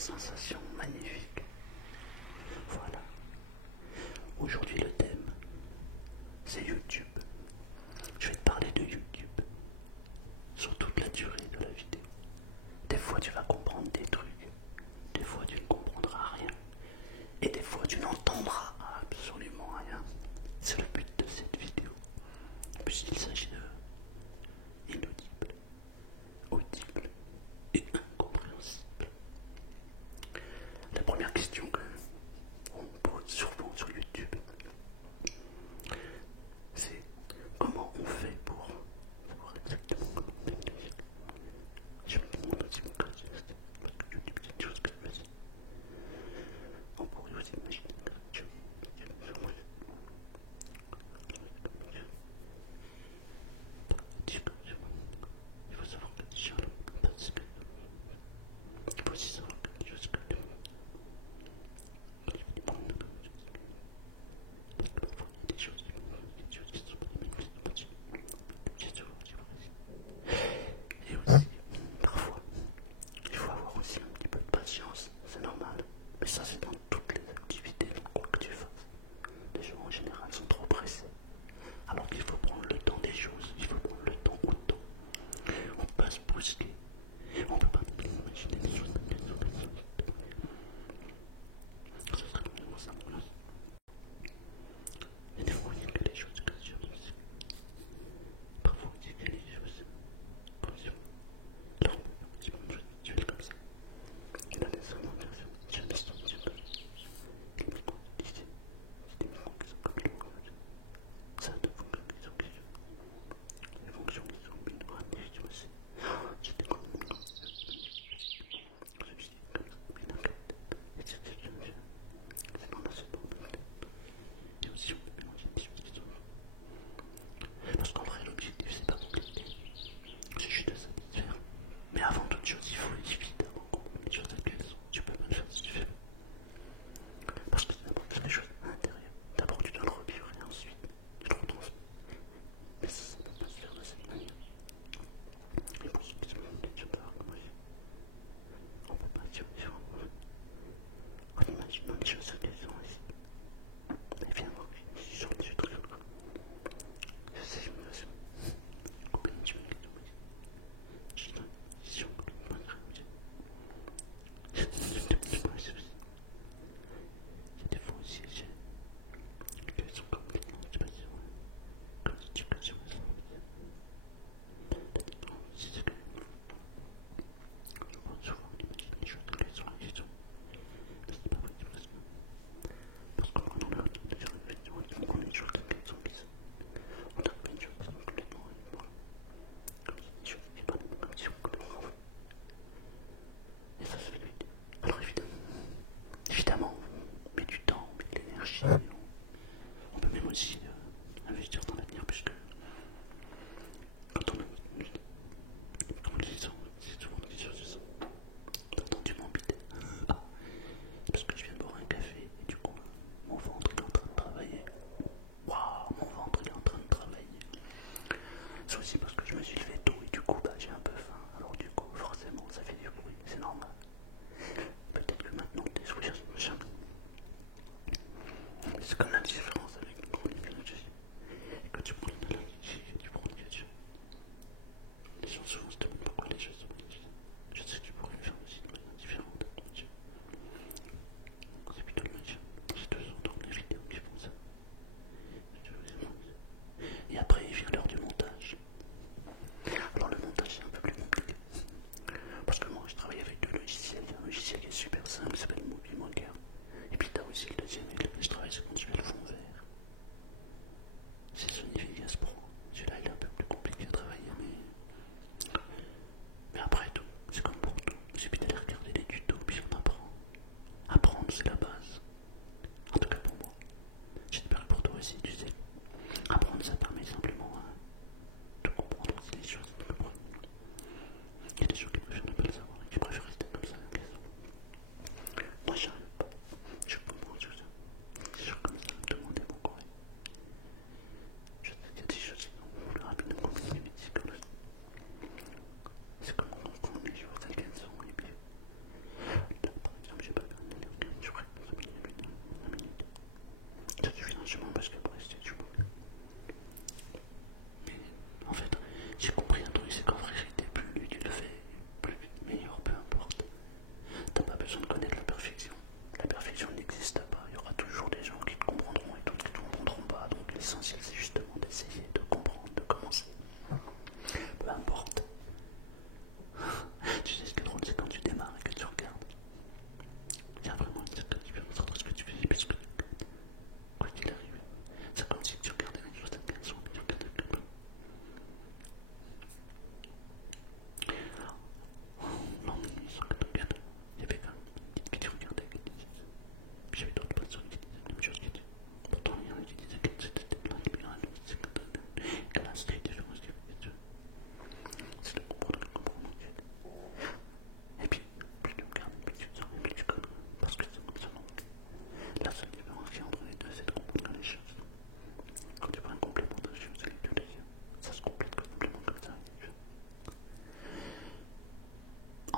sensation magnifique. Voilà. Aujourd'hui le thème, c'est YouTube. Je vais te parler de YouTube sur toute la durée de la vidéo. Des fois tu vas comprendre des trucs, des fois tu ne comprendras rien, et des fois tu n'entendras absolument rien. C'est le but de cette vidéo, puisqu'il s'agit de inaudible, audible et incompréhensible. La première question que on me pose souvent sur YouTube, c'est comment on fait pour savoir exactement comment on fait. Je me demande aussi pourquoi parce que YouTube c'est une chose que je fais. On pourrait aussi imaginer que YouTube il faut savoir que déjà parce que il faut aussi savoir que Dieu c'est que parfois il y a des choses qui sont pas les mêmes que c'est possible. Et aussi, parfois, il faut avoir aussi un petit peu de patience, c'est normal. Mais ça, c'est dans toutes les activités, dans quoi que tu fasses. Les gens en général sont trop pressés. Alors qu'il faut prendre le temps des choses, il faut prendre le temps au temps. On peut pas se brusquer, on peut pas imaginer des choses comme les autres. Ça serait vraiment ça, mon place. Et des fois, il y a que les choses que Dieu nous dit. Parfois, il y a que les choses comme ça. Alors, si on veut Dieu est comme ça. Il a des hommes en version. Dieu est son Dieu comme ça. Les micros, ici, c'est des micros qui sont comme les micros. Ça a deux fonctions qui sont qui les fonctions qui sont une grande tu aussi. C'était comme mon nom. Je me suis dit comme ça, une enquête. Et c'est ce que je fais. C'est dans la seconde. Et aussi, on peut mélanger des choses qui sont. Parce qu'en vrai, l'objectif, c'est pas compliqué. C'est juste de satisfaire. Mais avant toute chose, il faut évidemment comprendre les choses telles qu'elles sont. Tu peux pas le faire si tu fais. Parce que c'est d'abord faire les choses à l'intérieur. D'abord, tu dois le revivre et ensuite, tu le retransmets. Mais ça ne peut pas se faire de cette manière. Et pour ceux qui se demandent, tu peux voir on peut pas survivre en imaginant les choses telles qu'elles sont ici. Et finalement, je suis sur les trucs. Je sais, je me fais couper une petite question. Je suis dans une vision complètement incroyable.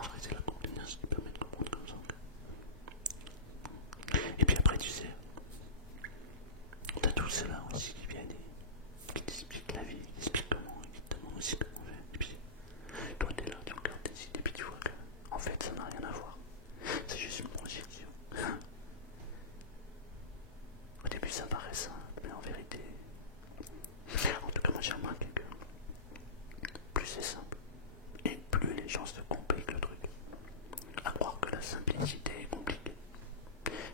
en vrai, c'est la combinaison qui permet de comprendre comme ça. Et puis après, tu sais, t'as tous ceux-là aussi qui viennent et qui t'expliquent la vie, qui t'expliquent comment, exactement aussi comment on fait. Et puis, toi, t'es là, tu regardes tes idées, et puis tu vois que, en fait, ça n'a rien à voir. C'est juste une projection. Au début, ça paraît simple, mais en vérité, en tout cas, moi j'ai remarqué que plus c'est simple, et plus les gens se compliquent le truc. À croire que la simplicité est compliquée.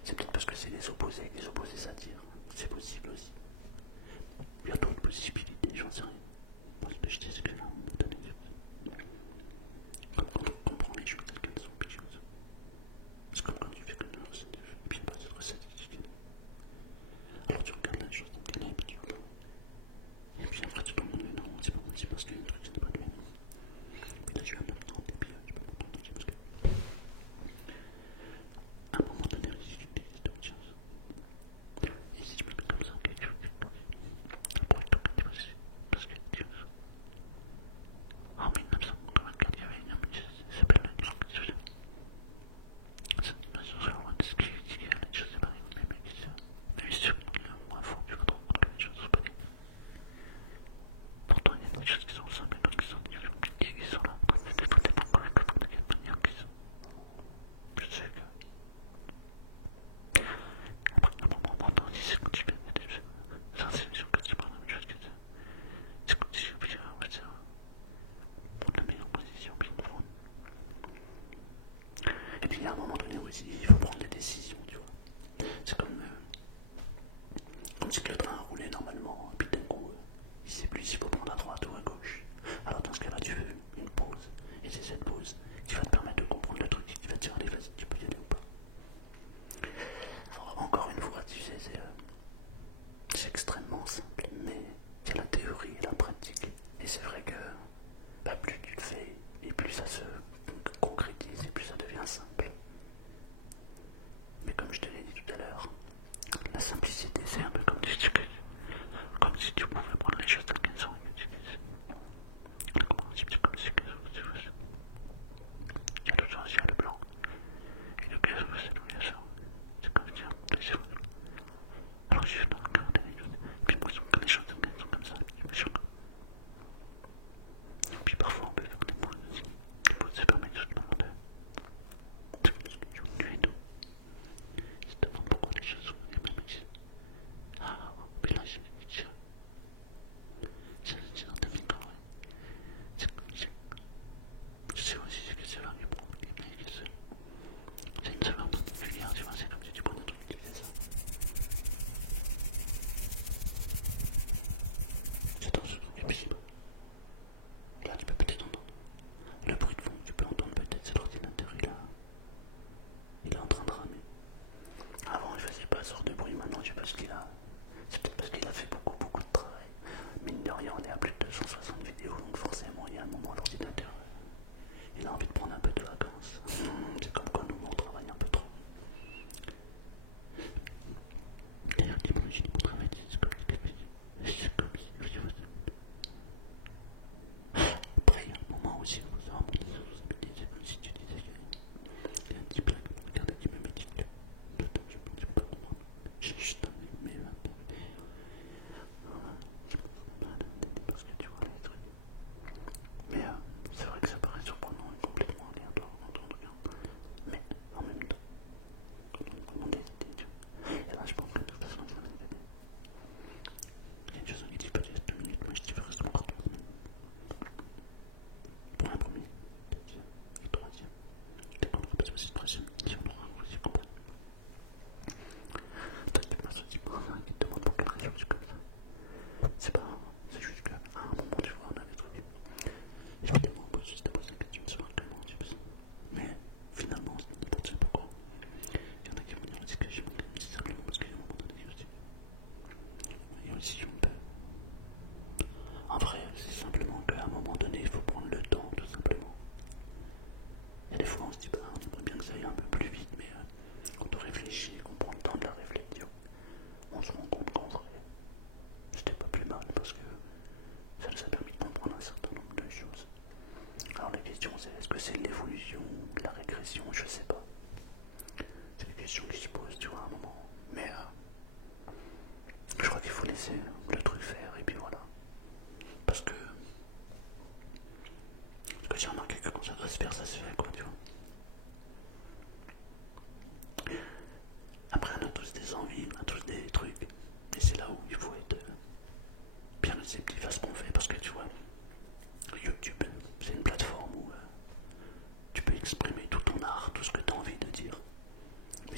C'est peut-être parce que c'est les opposés, que les opposés s'attirent. C'est possible aussi. Il y a d'autres possibilités, j'en sais rien. Parce que je dis ce que là, on peut donner des choses. Comme quand on comprend les choses telles qu'elles sont, puis choses. C'est comme quand tu fais une recette de jeu, et puis pas cette recette est difficile. Alors tu regardes la chose telle qu'elle est, et puis tu vois. Et puis après tu te demandes, mais non, c'est pas possible parce qu'il y a un truc, c'est pas lui. Et là tu vas me prendre, et puis tu peux pas t'entendre parce que. À un moment donné, la difficulté, c'est autre chose. Et si je me mets comme ça, quelque chose, après tout petit possible, parce que Dieu. En 1984, il y avait une amie qui s'appelle la discussion. Cette dimension sur le roi de ce qui est la chose est pareille, mais qui se. Mais sûr, il y a moins fort, tu vas te rendre compte que les choses sont pas des. Pourtant, il y a des choses qui sont simples et d'autres qui sont compliquées, qui sont là. C'est pas des pourquoi, de quelle manière qui sont. Je sais que. Après, à un moment donné, c'est quand tu fais des choses. Ça, c'est sûr que tu prends la même chose que ça. C'est quand tu fais, on va dire, pour la meilleure position, puis on prend. Et puis, à un moment donné aussi, il faut prendre des décisions, tu vois. C'est comme si le train roulait normalement, et puis d'un coup, il sait plus s'il faut prendre à droite ou à gauche. Alors, dans ce cas-là, tu fais une pause. Et c'est cette pause qui va te permettre de comprendre le truc, qui va te dire, allez, vas-y, tu peux y aller ou pas. Alors, encore une fois, tu sais, c'est extrêmement simple, mais il y a la théorie et la pratique. Et c'est vrai que plus tu le fais, et plus ça se concrétise, et plus ça devient simple. Mais comme je te l'ai dit tout à l'heure, la simplicité, c'est un peu comme si tu pouvais prendre les choses telles qu'elles sont et que tu dises. Le principe, c'est comme si tu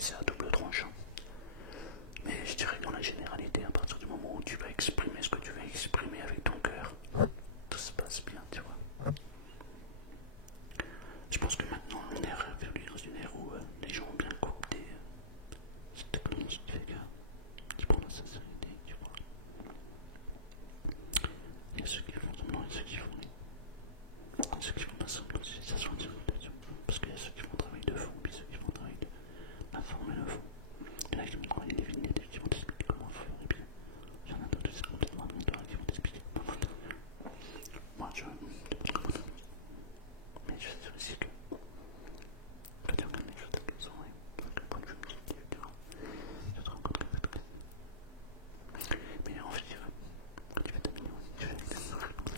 c'est à double tranchant. Mais je dirais que dans la généralité, à partir du moment où tu vas exprimer ce que tu veux exprimer avec ton cœur, tout se passe bien, tu vois. Je pense que maintenant on est revenu dans une ère où les gens ont bien coopté cette technologie qui fait qui prend la sincérité, tu vois. Il y a ceux qui font semblant et ceux qui font pas semblant, ça se voit en direct, parce qu'il y a ceux qui font un travail de fond, puis ceux qui font un travail d'informer le fond. Il y en a qui vont travailler des vignettes et qui vont t'expliquer comment faire, et puis il y en a d'autres qui sont complètement aléatoires qui vont t'expliquer. Moi, mais je sais aussi que quand tu regardes les choses de quelles oreilles, donc le point de vue positif, tu vois, je te rends compte que c'est tout. Mais en fait, quand tu fais ta mignon, tu fais des oreilles comme ça,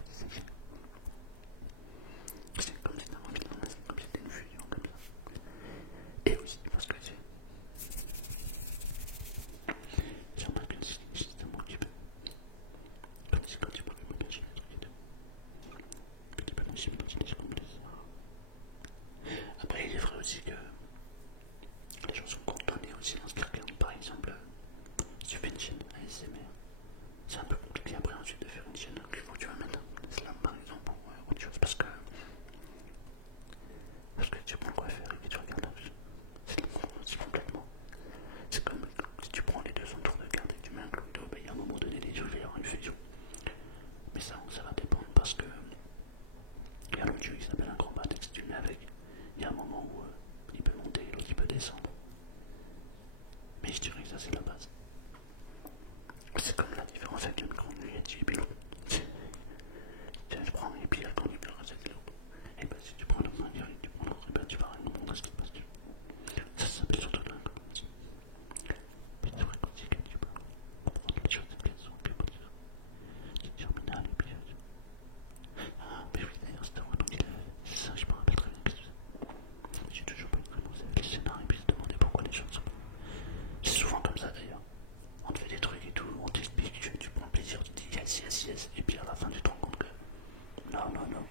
c'est comme si t'avais envie de ramasser, comme si c'était une fusion comme ça. Et aussi, parce que j'ai remarqué que c'est justement un petit peu comme si quand tu parles de machine et tout, que tu peux machine comme des arts. Après, il est vrai aussi que les gens sont condamnés aussi dans ce qu'ils regardent. Par exemple, si tu fais une chaîne ASMR, c'est un peu compliqué après ensuite de faire une chaîne où tu vas mettre un slam par exemple ou autre chose parce que tu prends quoi faire et que tu regardes c'est complètement. C'est comme si tu prends les deux entours de garde et que tu mets un clou d'eau, il y a un moment donné les yeux, il va y avoir une fusion. Mais ça va dépendre parce que il y a l'autre jeu qui s'appelle un grand bat, si tu le mets avec, il y a un moment où il peut monter et l'autre il peut descendre. Mais je dirais que ça c'est la base. C'est comme la différence avec le micro Yeti et puis l'autre. Tu prends et puis quand tu peux le recetter l'autre. Et bah si tu prends l'autre main et tu prends l'autre, et bah tu vas rien nous montrer ce qui se passe. Ça s'appelle surtout l'incompréhension. Mais c'est vrai qu'on dit que tu peux comprendre les choses qu'elles sont, que pour dire. C'est terminal et puis. Ah, mais oui d'ailleurs c'était vrai, donc c'est ça, je me rappelle très bien que c'est ça. J'ai toujours pas une réponse avec les scénarios et puis se demander pourquoi les choses sont. C'est souvent comme ça d'ailleurs. On te fait des trucs et tout, on t'explique, tu prends plaisir, tu dis yes, yes, yes, et puis à la fin tu te rends compte que non, non, non.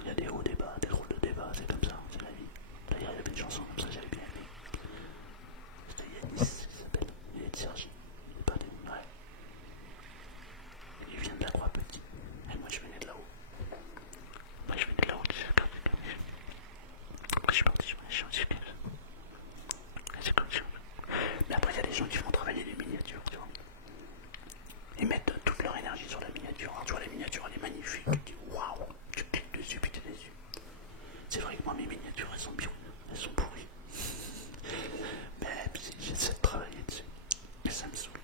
Il y a des hauts débats, des drôles de débats, c'est comme ça, c'est la vie. D'ailleurs, il y avait une chanson comme ça, j'avais bien aimé. C'était Yanis, qui s'appelle. Il est de Sergi. Il est pas des. Ouais. Il vient de la Croix-Petit. Et moi, je venais de là-haut. Moi, je venais de là-haut, tu sais, quand après, je suis parti, je me suis dit, c'est comme ça. Mais après, il y a des gens qui font travailler les miniatures, tu vois. Ils mettent toute leur énergie sur la miniature. Alors, tu vois, la miniature, elle est magnifique. Tu dis, waouh, tu cliques dessus, puis t'es déçu. C'est vrai que moi, mes miniatures, elles sont bien, elles sont pourries. Mais j'essaie de travailler dessus. Mais ça me saoule.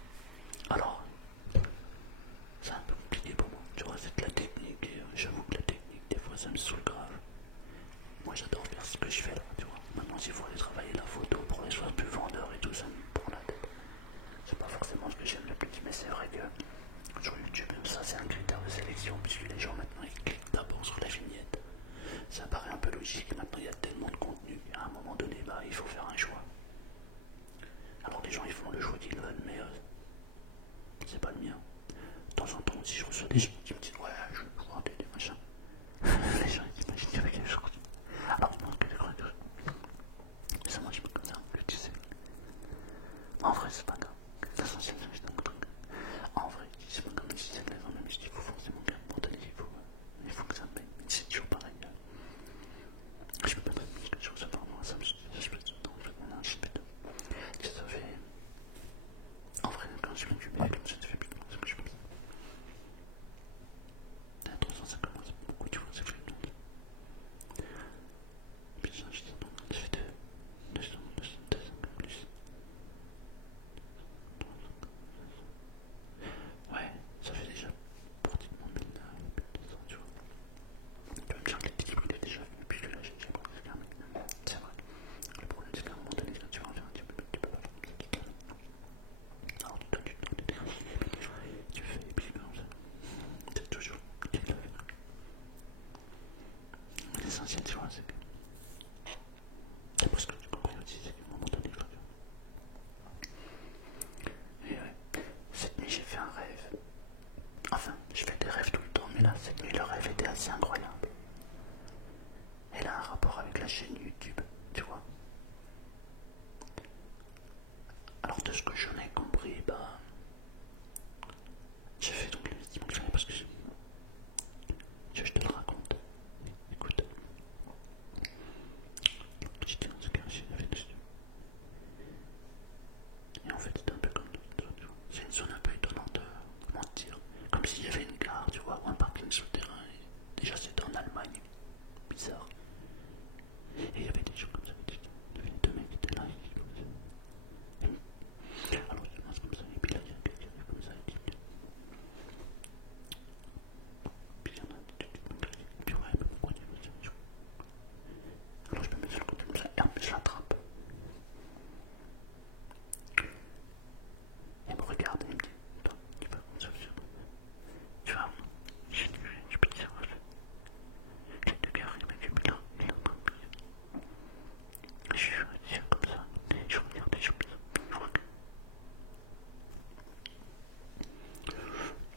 Alors, c'est un peu compliqué pour moi. Tu vois, c'est de la technique. Et j'avoue que la technique, des fois, ça me saoule grave. Moi, j'adore faire ce que je fais là, tu vois. Maintenant, s'il faut aller travailler la photo pour les choses plus vendeurs et tout, ça me prend la tête. C'est pas forcément ce que j'aime le plus, mais c'est vrai que sur YouTube, ça, c'est un critère de sélection, puisque les gens maintenant, ils cliquent d'abord sur la vignette. Ça paraît un peu logique. Maintenant, il y a tellement de contenu. À un moment donné, bah, il faut faire un choix. Alors, les gens, ils font le choix qu'ils veulent, mais c'est pas le mien. De temps en temps, si je reçois des gens qui me disent ouais, je veux voir des machins, les gens ils imaginent qu'il y avait quelque chose. Alors, je pense que les croix que ça marche pas comme ça, que tu sais. En vrai, c'est pas grave. Ça, c'est juste un truc. En vrai, c'est pas comme si c'était dans la musique, il faut forcément bien monter, il faut que ça me paye. C'est toujours pareil. Je peux pas te dire que je reçois par moi, ça me je peux te dire, en fait, on a un chip et tout. Ça fait. En vrai, quand je mets du mec, comme ça, ça fait plus de temps, c'est que je fais comme ça. 350, c'est beaucoup, tu vois, c'est fait longtemps. Puis ça, je dis non, ça fait 200 plus. Ouais, ça fait déjà pratiquement 1200, tu vois. Tu vois, bien que l'équilibre il est déjà venu, puis là, j'ai pas regardé. C'est vrai. Le problème, c'est qu'à un moment donné, quand tu vas en faire, tu peux pas faire comme ça. Alors, toi, tu te donnes l'énergie, et puis tu fais, et puis comme ça. C'est toujours qui l'a fait. L'essentiel, tu vois, c'est que. D'après ce que tu comprends aussi, c'est qu'à un moment donné, quoi. Et ouais, cette nuit, j'ai fait un rêve. Enfin, je fais des rêves tout le temps, mais là, cette nuit, le rêve était assez incroyable. Elle a un rapport avec la chaîne YouTube, tu vois. ce que j'en ai compris, bah, j'ai fait donc l'investissement que j'avais parce que je te le raconte. Écoute, j'étais dans ce quartier, il y avait dessus. Et en fait, c'était un peu comme d'autres, tu vois. C'est une zone un peu étonnante, comment dire, comme s'il y avait une gare, tu vois, ou un parking souterrain. Et déjà, c'était en Allemagne, bizarre. Et il y avait des gens comme ça, il y avait deux mecs qui étaient là, alors je commence comme ça, et puis là, il y a quelqu'un qui arrive comme ça, et puis il y en a, et puis ouais, pourquoi tu veux ça? Alors je me mets sur le côté comme ça, et en plus je l'attrape. Et il me regarde et il me dit, toi, tu vas comme ça, tu vas, je peux te dire, j'ai deux gars, le mec, il est là, il est en train de plier. Je suis comme ça, je regarde, je regarde.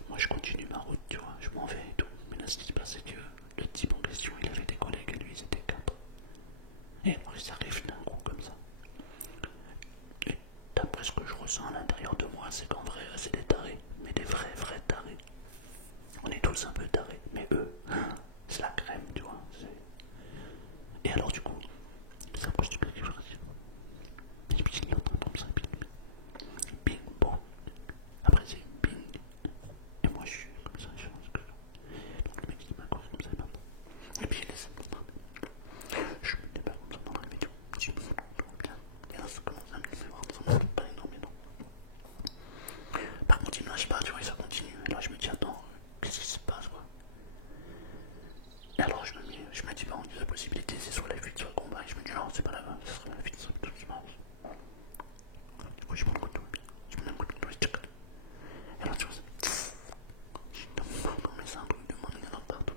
Moi je continue ma route, tu vois, je m'en vais et tout. Mais là ce qui se passe c'est que le type en question il avait des collègues et lui ils étaient quatre. Et alors ils arrivent d'un coup comme ça. Et d'après ce que je ressens à l'intérieur de moi, c'est qu'en vrai c'est des tarés, mais des vrais tarés. On est tous un peu tarés, mais eux, c'est la crème, tu vois. Et alors du coup, ils s'approchent du mec et je leur dis, et puis il entend comme ça, et puis bing, bon. Après c'est bing. Et moi je suis comme ça, je pense que. Donc le mec il m'a couru comme ça, et maintenant. Et puis il laisse mon train. Je me débarque comme ça dans la météo. Je me sens bien. Et là ça commence à me faire voir, ça me pas énormément. Par contre il ne lâche pas, tu vois, et ça continue. Et là je me dis, attends, qu'est-ce qui se passe, quoi? Et alors je me dis, bon, la possibilité c'est soit la fuite, soit le combat. Et je me dis, non, c'est pas là-bas, ça serait la fuite, ça serait tout doucement. Du coup je prends le couteau, je me mets un coup de couteau, je tchac. Et là tu vois, je dans mes seins, de mon nez, partout.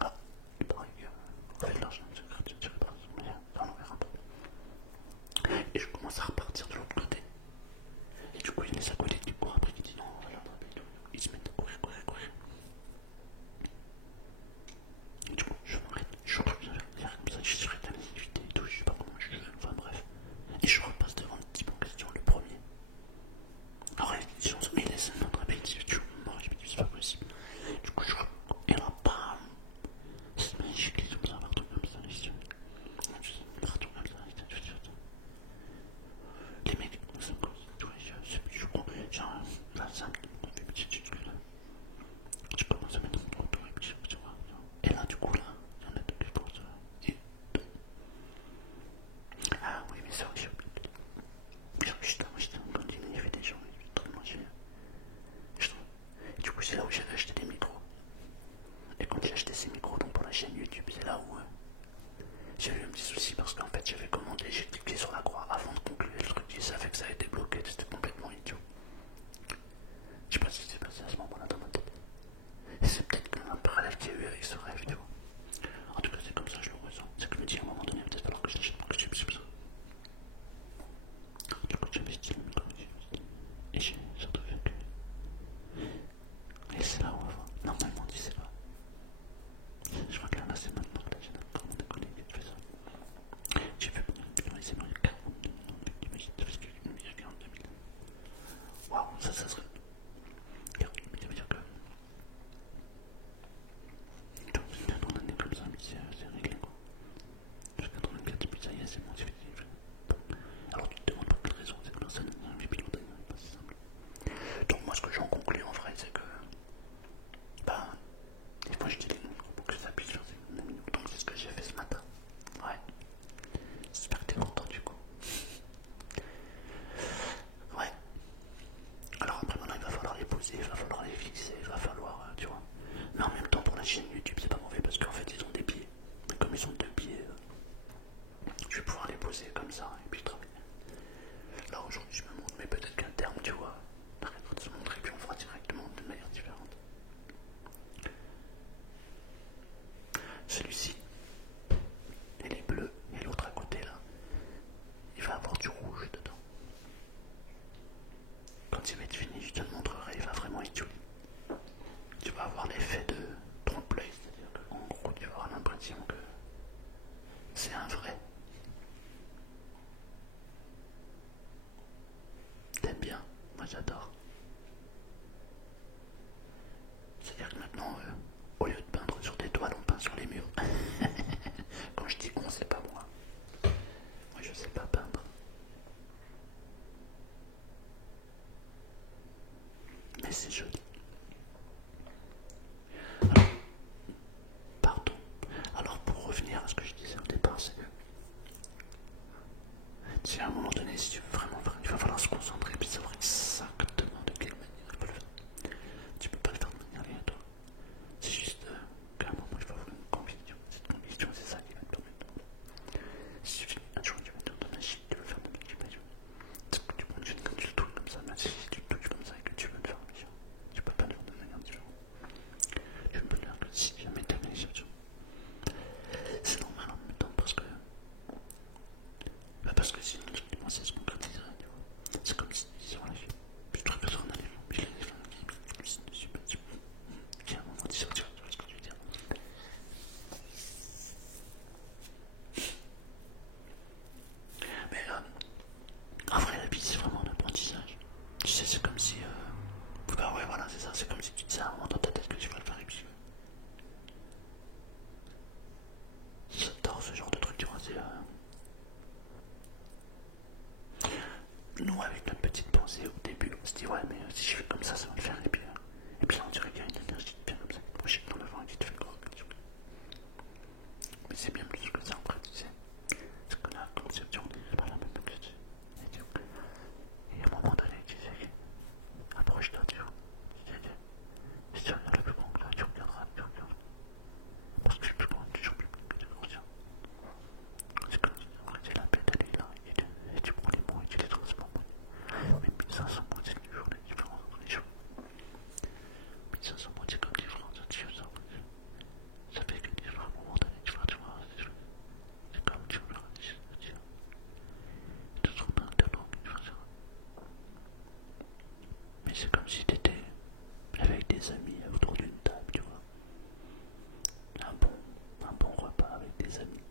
Ah, il paraît que avec l'argent, je tire pas, mais ça en verra pas. Et je commence à repartir de l'autre côté. Et du coup, il y a les acolytes qui courent après qui disent non, on va l'attraper et tout. Ils se mettent à courir. Et du coup, je m'arrête, je reviens vers comme ça, je suis à l'activité et tout, je sais pas comment je fais, enfin bref. Et je repasse devant le type en question, le premier. Alors, il laisse notre appétit, tu vois, je me dis, c'est pas possible. Du coup, et là, bam, c'est magique, comme ça, partout comme ça, partout comme ça, les mecs, ça me cause, tu vois, je prends, genre, là, ça me fait petite chute, là. Je commence à mettre mon auto, et puis, tu vois. Et là, du coup, là, il y en a deux qui pensent, et deux. Ah oui, mais ça, j'ai oublié. J'étais en cantine, il y avait des gens, ils étaient très manger. Et du coup, c'est là où j'avais acheté des micros. Et quand j'ai acheté ces micros, donc pour la chaîne YouTube, c'est là où j'ai eu un petit souci parce qu'en fait, j'avais commandé, j'ai cliqué sur la croix avant de conclure le truc, et ça fait que ça a été bloqué, c'était complètement idiot. Je sais pas ce qui s'est passé à ce moment-là dans ma tête. Et c'est peut-être un parallèle qu'il y a eu avec ce rêve, tu vois. En tout cas, c'est comme ça que je le ressens. C'est que je me dis à un moment donné, peut-être falloir que je l'achète pour que je puisse ça. Du coup, j'ai investi le micro, et j'ai surtout fait que. Et c'est là où on va voir. Normalement, tu sais pas. Je crois que là, c'est maintenant que là, j'ai encore mon collègue qui fait ça. J'ai fait pour une vidéo, il s'est marié 42 millions de vues, t'imagines, ça fait ce qu'une vidéo 42 000. Waouh, ça serait. 42 000, ça veut dire que. Donc, c'est bien, j'adore. C'est-à-dire que maintenant, au lieu de peindre sur des toiles, on peint sur les murs. Quand je dis on, c'est pas moi. Moi, je sais pas peindre. Mais c'est joli. Alors, pardon. Alors, pour revenir à ce que je disais au départ, c'est que si à un moment donné, si tu veux vraiment faire, il va falloir se concentrer et savoir exactement de quelle manière il faut le faire. Tu peux pas le faire de manière aléatoire. C'est juste qu'à un moment, il faut avoir une conviction. Cette conviction, c'est ça qui va te permettre. Si tu fais un jour, tu vas te donner un chiffre, tu veux faire de l'occupation. Tu continues quand tu le touches comme ça, mais si tu le touches comme ça et que tu veux le faire, tu peux pas le faire de manière différente. Tu ne peux le faire que si jamais tu as l'initiative. C'est normal en même temps parce que sinon, c'est se concrétiserait, tu vois. C'est comme si tu disais, voilà, je devrais faire un élément, puis l'élément qui à un moment dit, tu vois ce que je veux dire. Mais en vrai, la vie, c'est vraiment un apprentissage. Tu sais, c'est comme si. Bah ouais, voilà, c'est ça. C'est comme si tu disais à un moment dans ta tête que tu vas le faire et puis. J'adore ce genre de truc, tu vois. C'est. Nous, avec notre petite pensée au début, on se dit, ouais, mais si je fais comme ça va le faire. Et puis là, on dirait qu'il y a une énergie qui vient comme ça, qui te projette dans le vent et qui te fait croire que tu fais. Mais c'est bien plus que ça, après, tu sais. Parce que la conception n'est pas la même que tu. Et à un moment donné, tu sais, approche-toi, tu vois. Si tu regardes le plus grand que là, tu regarderas. Parce que le plus grand est toujours plus grand que tu conscient. C'est comme si tu la pédale est là, et tu prends les mots et tu les transformes. Mais 1500 mots, c'est toujours la différence entre les choses. 1500 mots, c'est comme différence entre les choses. Ça fait que des fois, à un moment donné, tu vois, c'est comme tu vois, tu te trouves dans ta langue, tu vois ça. Mais c'est comme si tu étais avec des amis autour d'une table, tu vois. Un bon repas avec des amis.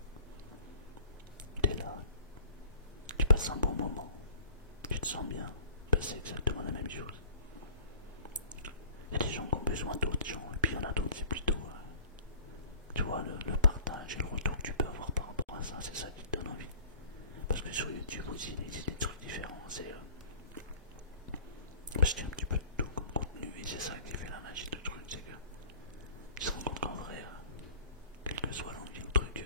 T'es là, tu passes un bon moment, tu te sens bien, c'est exactement la même chose. Il y a des gens qui ont besoin d'autres gens, et puis il y en a d'autres, c'est plutôt, tu vois, le partage et le retour que tu peux avoir par rapport à ça, c'est ça qui te donne envie. Parce que sur YouTube aussi, il existe des trucs différents, c'est. Parce qu'il y a un petit peu de tout comme contenu, et c'est ça qui fait la magie du truc, c'est que tu te rends compte qu'en vrai, quel que soit l'envie du truc,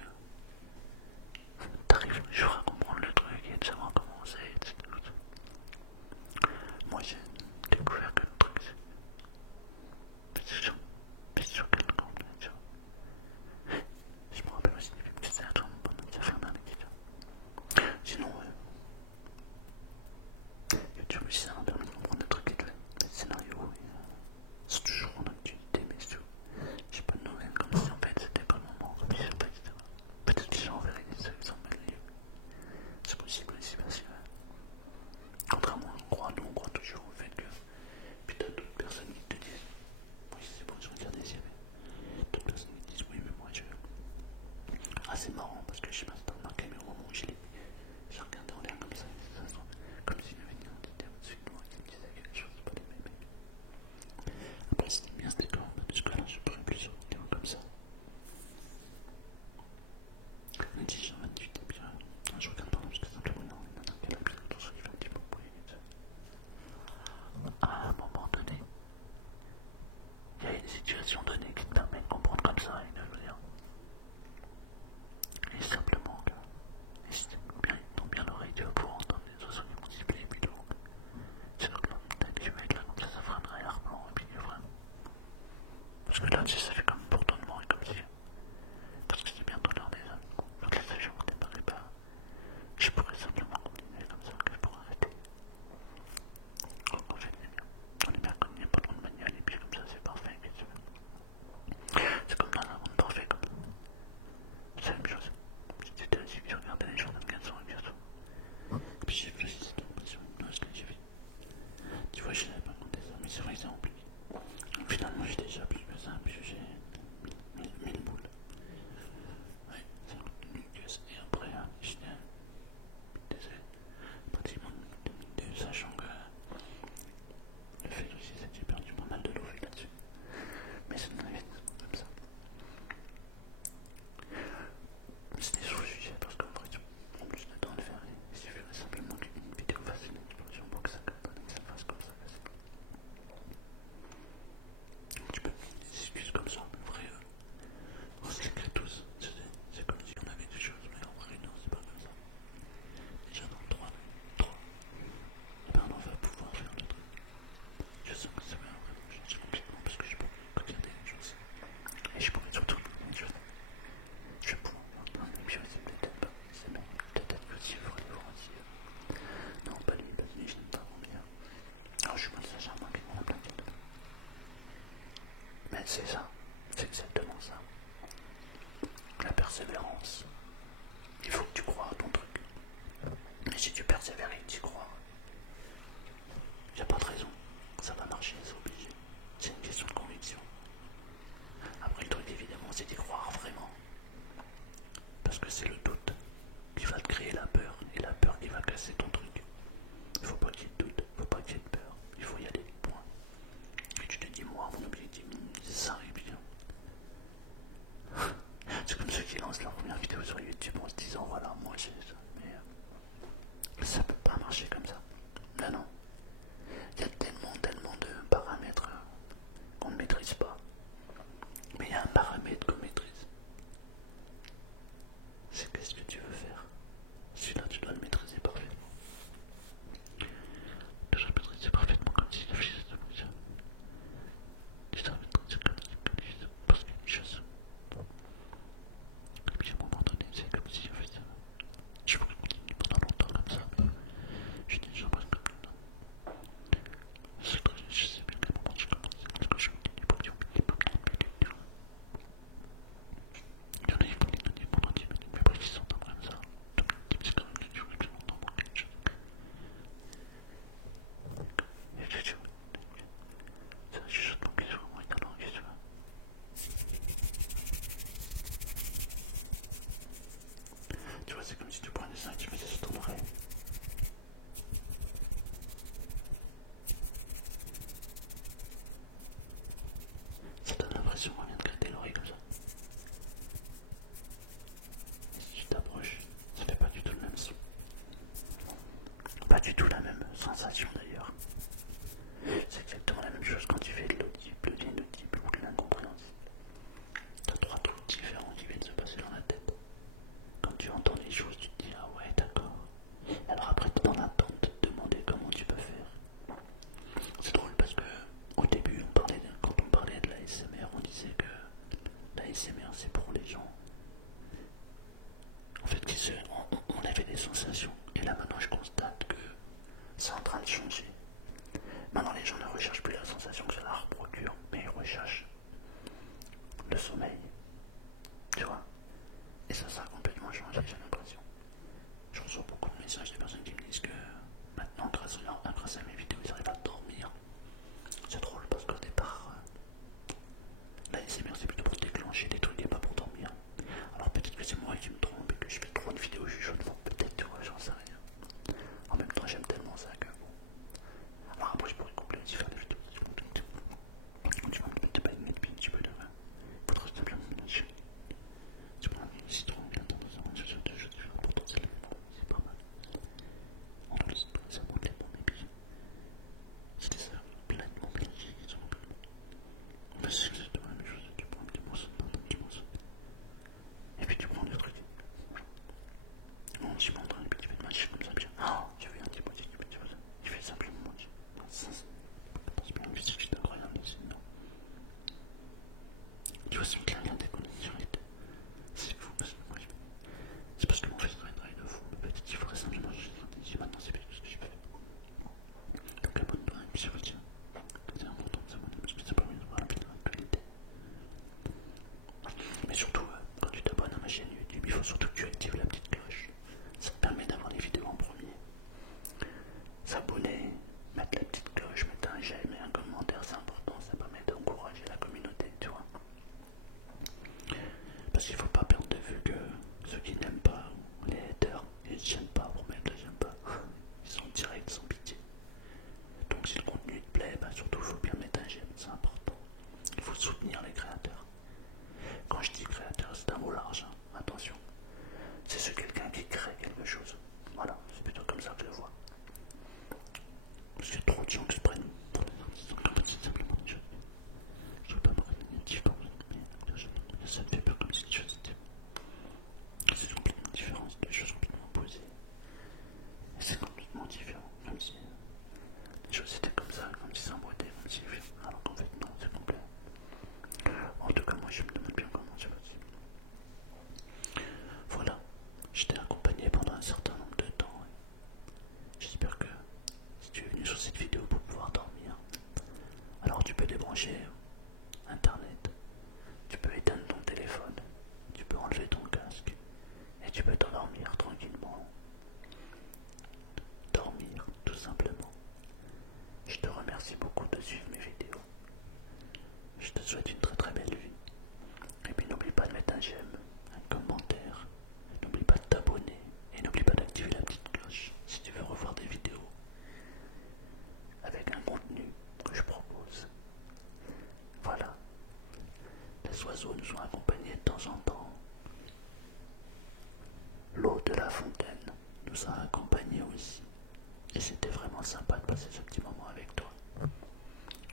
t'arrives toujours à comprendre le truc et de savoir comment c'est, etc. Moi j'ai découvert que le truc c'est sur quel camp, tu vois. Je me rappelle aussi du film que c'était un truc pendant que ça fait un an, etc. Sinon, YouTube aussi ça m'a permis de comprendre des trucs qui te les scénarios, c'est toujours en actualité, mais j'ai pas de nouvelles comme si en fait c'était pas le moment, comme si je sais pas, etc. Peut-être que les gens verraient des trucs sans mêler. C'est possible aussi parce que, contrairement à ce qu'on croit, nous on croit toujours au fait que. Puis t'as d'autres personnes qui te disent, oui c'est bon, je regarde des yeux, mais d'autres personnes qui te disent, oui mais moi je. Ah c'est marrant parce que je sais pas si t'as remarqué, mais au moment où j'ai regardé en l'air comme ça, comme s'il y avait une entité au-dessus de moi qui me disait quelque chose, c'est pas les mêmes. Après c'était bien, c'était quand même, parce que là je pourrais plus sur une comme ça. Le 10h28, et puis je regarde pas parce que simplement non, il y en a qui a plus d'autres qui fait un petit peu bruit. À un moment donné, il y a une situation donnée qui te permet de comprendre comme ça, je veux dire. Et simplement que persévérance. Il faut que tu crois à ton truc. Et si tu persévères et que tu y crois, il n'y a pas de raison. Ça va marcher, c'est obligé. C'est une question de conviction. Après, le truc, évidemment, c'est d'y croire vraiment. Parce que c'est le doute qui va te créer la peur. Et la peur qui va casser ton truc. Il faut pas qu'il y ait de doute, il faut pas qu'il y ait de peur. Il faut y aller, point. Et tu te dis, moi, mon objectif, c'est ça, et bien. C'est comme ceux qui lancent leur première vidéo sur YouTube en se disant, voilà, moi j'ai ça. Mais ça peut pas marcher comme ça. Ben non. Il y a tellement de paramètres qu'on ne maîtrise pas. Mais il y a un paramètre qu'on maîtrise. C'est qu'est-ce que tu veux faire. Celui-là, tu dois le maîtriser parfaitement. Tu dois le maîtriser parfaitement comme si la fille se fonctionne. Tu dois le maîtriser comme si parce qu'il y a des choses. Et puis à un moment donné, c'est comme si en fait, je pourrais continuer pendant longtemps comme ça. J'ai déjà presque comme ça. C'est très, je sais bien qu'à un moment je commence. Parce que je continue pour dire, mais il peut me prendre mes lectures. Il y en a qui font des données pendant 10 minutes, mais après ils s'entendent comme ça. Donc, c'est quand même quelque chose que j'entends pour quelque chose. Et quelque chose. C'est un chuchotement qui est vraiment étonnant, qu'est-ce que tu vois. Tu vois, c'est comme si tu prenais ça et tu mettais sur ton oreille. Ça donne l'impression qu'on vient de gratter l'oreille comme ça. Et si tu t'approches, ça fait pas du tout le même son. Pas du tout la même sensation d'ailleurs. C'est exactement la même chose quand tu fais de l'audible, de l'inaudible ou de l'incompréhensible. T'as trois trucs différents qui viennent se passer dans la tête. Quand tu entends les choses, tu te dis ah ouais d'accord. Alors après t'es dans l'attente de te demander comment tu peux faire. C'est drôle parce que au début quand on parlait de l'ASMR, on disait que l'ASMR c'est pour les gens. En fait on avait des sensations. Et là maintenant je constate que c'est en train de changer. Maintenant les gens ne recherchent plus la sensation que ça leur procure, mais ils recherchent le sommeil. Tu vois. Et ça a complètement changé, j'ai l'impression. Je reçois beaucoup de messages de personnes qui me disent que maintenant, grâce à mes vidéos, ils arrivent à dormir. C'est drôle parce qu'au départ, l'ASMR c'est plutôt pour déclencher des trucs et pas pour dormir. Alors peut-être que c'est moi qui me trompe et que je fais trop de vidéos chuchotement, peut-être, tu vois, j'en sais rien. En même temps, j'aime tellement ça que bon. Alors après, je pourrais coupler aussi faire des vidéos. Tu vas me mettre pas une puis un petit peu de vin. Il faudra simplement me lâcher. Tu prends un citron, bien entendu, je te fais un potentiel, c'est pas mal. On doit laisser ça monter bon, et puis c'était ça, pleinement mélangé, ils sont complètement. Mais c'est exactement la même chose, tu prends un petit morceau, un petit morceau. Et puis tu prends deux trucs. On t'y montre, et puis tu fais de mâcher comme ça, bien. Oh, j'ai vu un petit moitié, tu fais ça. Tu fais simplement moitié. Ça, c'est bien, c'est juste incroyable, sinon. Tu vois, c'est une claque déconnexion. C'est fou parce que moi, c'est parce que mon fils travaille de fou. Peut-être qu'il faudrait simplement changer de stratégie. Maintenant, c'est bien ce que je fais. Donc, abonne-toi et puis je retiens. C'est important de s'abonner parce que ça permet de voir la vidéo de qualité. Mais surtout, quand tu t'abonnes à ma chaîne YouTube, il faut surtout que tu actives la petite cloche. Ça te permet d'avoir les vidéos en premier. S'abonner, mettre la petite cloche, mettre un j'aime et un commentaire, c'est important. Ça permet d'encourager la communauté, tu vois. Parce qu'il ne faut pas perdre de vue que ceux qui n'aiment pas, ou les haters, ils ne gênent pas pour mettre le j'aime pas. Ils sont directs, sans pitié. Donc si le contenu te plaît, bah surtout il faut bien mettre un j'aime, c'est important. Il faut soutenir les créateurs. Quand je dis créateurs, c'est un mot large, hein. Attention. C'est ceux qui oiseaux nous ont accompagnés de temps en temps. L'eau de la fontaine nous a accompagnés aussi. Et c'était vraiment sympa de passer ce petit moment avec toi.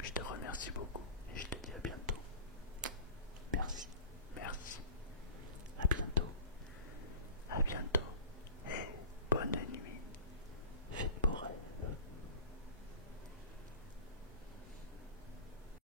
Je te remercie beaucoup.